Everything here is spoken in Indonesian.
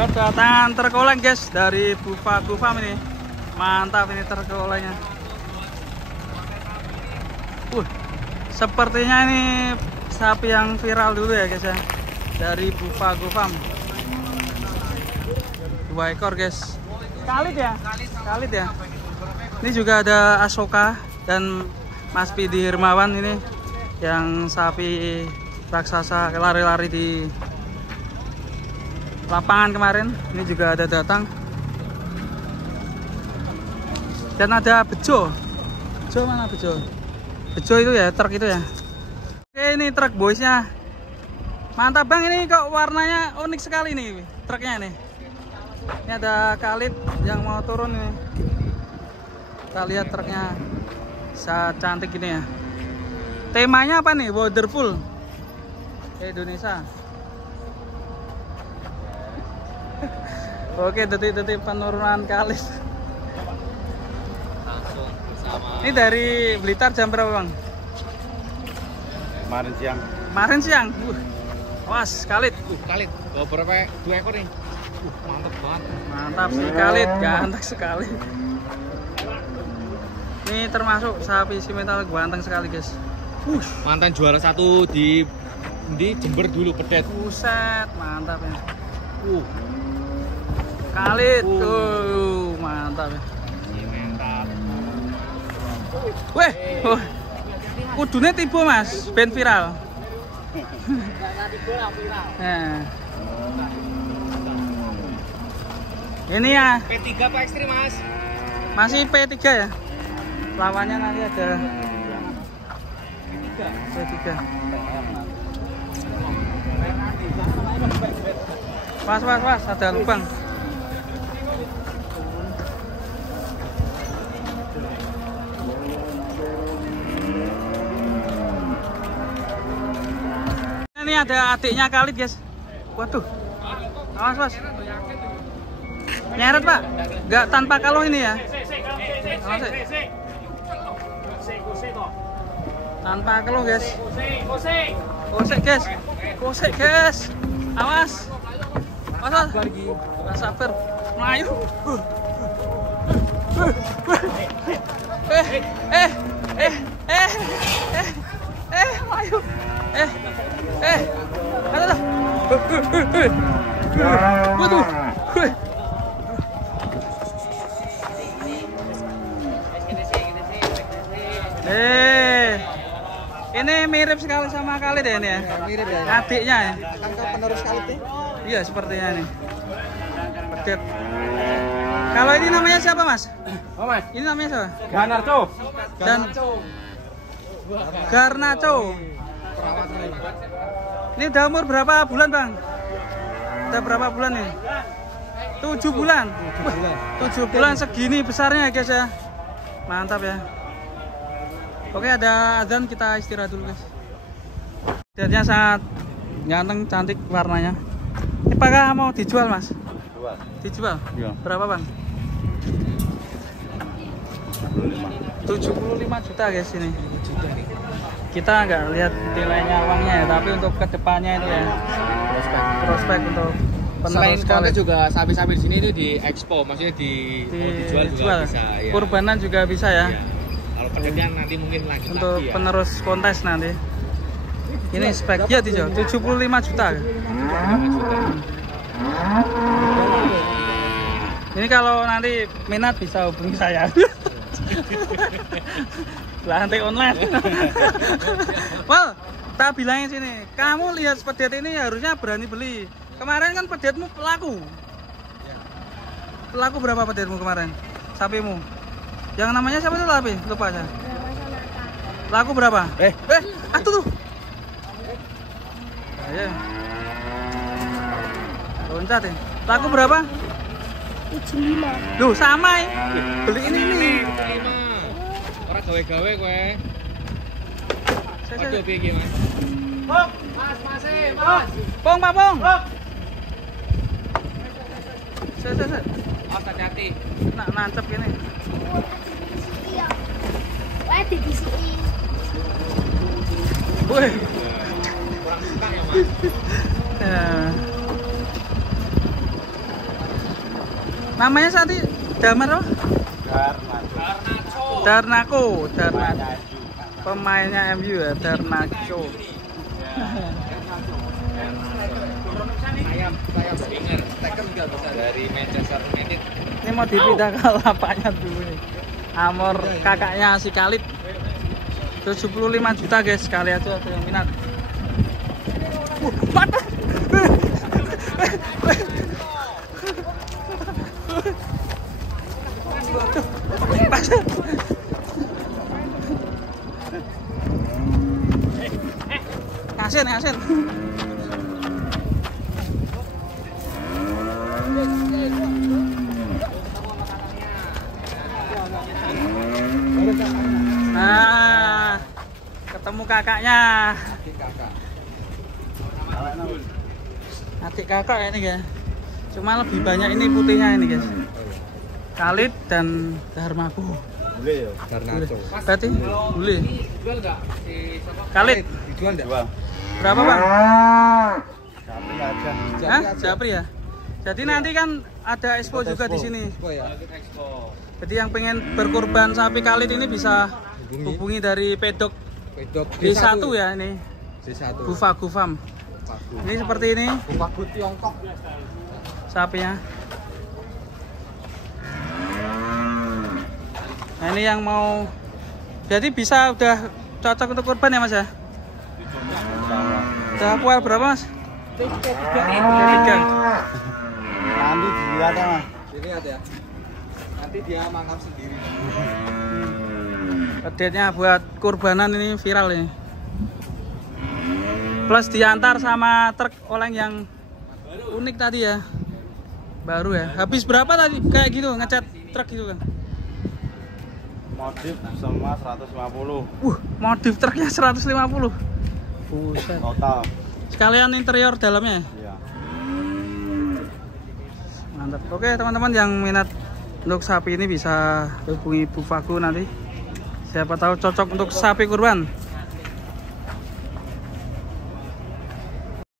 Kedatangan truk oleng guys dari Bufa Farm ini. Mantap ini truk olengnya. Sepertinya ini sapi yang viral dulu ya guys ya. Dari Bufa Farm. 2 ekor guys. Kalit ya? Kalit ya. Ini juga ada Asoka dan Mas Pidi Hermawan ini yang sapi raksasa lari-lari di lapangan kemarin. Ini juga ada datang. Dan ada Bejo. Bejo mana Bejo? Bejo itu ya, truk itu ya. Oke, ini truk boysnya. Mantap bang, ini kok warnanya unik sekali nih truknya nih. Ini ada Khalid yang mau turun nih. Kita lihat truknya cantik ini ya. Temanya apa nih? Wonderful Indonesia. Oke, detik-detik penurunan Khalid. Langsung bersama. Ini dari Blitar jam berapa bang? Kemarin siang. Kemarin siang. Awas Khalid. Khalid. Bawa berapa? 2 ekor nih. Mantap banget. Mantap sih Khalid, ganteng sekali. Ini termasuk sapi simental ganteng sekali guys. Mantan juara 1 di Jember dulu, Pedet. Buset, mantap ya. Khalid, mantap ya. Simental. Weh, kudune tiba mas, ben viral. Nah. Ini ya. P3 apa ekstrim mas? Masih P3 ya. Lawannya nanti ada P3. Was, ada lubang. Ini ada adiknya Khalid guys. Waduh. Awas mas. Nyeret pak. Nggak tanpa kalung ini ya. Awas, tanpa kalung guys. Kosek guys. Awas. Awas. Gak sabar. Melayu. Melayu. Aduh. Waduh. Ini mirip sekali sama Khalid ya ini ya. Mirip ya. Adiknya ya. Kan penerus Khalid ya? Iya sepertinya nih. Pedet. Kalau ini namanya siapa mas? Oh mas. Ini namanya siapa? Ganarco. Dan Garnacho. Ini udah umur berapa bulan bang? Udah berapa bulan nih? 7 bulan. 7 bulan segini besarnya guys ya. Mantap ya. Oke, ada azan, kita istirahat dulu guys. Lihatnya sangat ganteng, cantik warnanya. Ini apakah mau dijual mas? Dijual? Iya. Berapa bang? 75 juta guys ini. Kita nggak lihat nilainya uangnya ya, tapi untuk kedepannya itu ya. Prospek untuk Selain penerus konten Khalid. juga sapi-sapi di sini itu di expo, maksudnya kalau dijual juga bisa. Ya. Kurbanan juga bisa ya. Iya. Kalau pedean nanti mungkin lanjut Untuk lagi ya. penerus kontes nanti. Ini speknya dijual 75 juta. Ini kalau nanti minat bisa hubungi saya. Lantai online. Well, tak bilangin sini, kamu lihat pedet ini harusnya berani beli. Kemarin kan pedetmu laku. Laku berapa pedetmu kemarin? Sapimu. Yang namanya siapa tuh tapi lupa aja. Laku berapa? Tuh. Ayo. Loncat ya. Laku berapa? 75. Duh, sama ya. Beli ini nih. Orang gawe-gawe kowe. Waduh piye iki, Mas? Pong, Pak Pong. Set. Awas hati-hati. Nak nancep gini. Iya. Wah, di sini. Wih. Kurang suka ya, Mas. Ya. Namanya saat ini Damar apa? Darnaco. Pemainnya MU ya, Darnaco. Saya winger, taker juga bisa dari Manchester United. Ini mau dipindah ke lapaknya dulu nih. Amor kakaknya si Khalid. 75 juta guys, sekali aja ada yang minat. Patah. Ngasen. Nah, ketemu kakaknya. Adik kakak ya ini guys. Cuma lebih banyak ini putihnya ini guys. Khalid dan Darmaku. Boleh ya? Darnaco. Berarti boleh. Jual nggak? Khalid Dijual enggak? berapa bang? Japri aja. Hah? Japri ya. Jadi nanti kan ada expo juga di sini. Expo. Jadi yang pengen berkorban sapi Khalid ini bisa hubungi dari pedok D1 ya ini. D1. Bufagu Farm. Ini seperti ini Bufagu Tiongkok. sapinya. Nah ini yang mau, jadi bisa udah cocok untuk kurban ya mas ya? Udah pual berapa mas? 3. Nanti dilihat ya mas. Dilihat ya. Nanti dia mangkap sendiri. Update-nya buat kurbanan ini viral ini. Plus diantar sama truk oleng yang unik tadi ya. Baru ya. Habis berapa tadi kayak gitu ngecat truk gitu kan? Modif semua 150. Modif truknya 150. Buset. Total. Sekalian interior dalamnya. Iya. Mantap. Oke teman-teman yang minat untuk sapi ini bisa hubungi Bufagu nanti. Siapa tahu cocok untuk sapi kurban.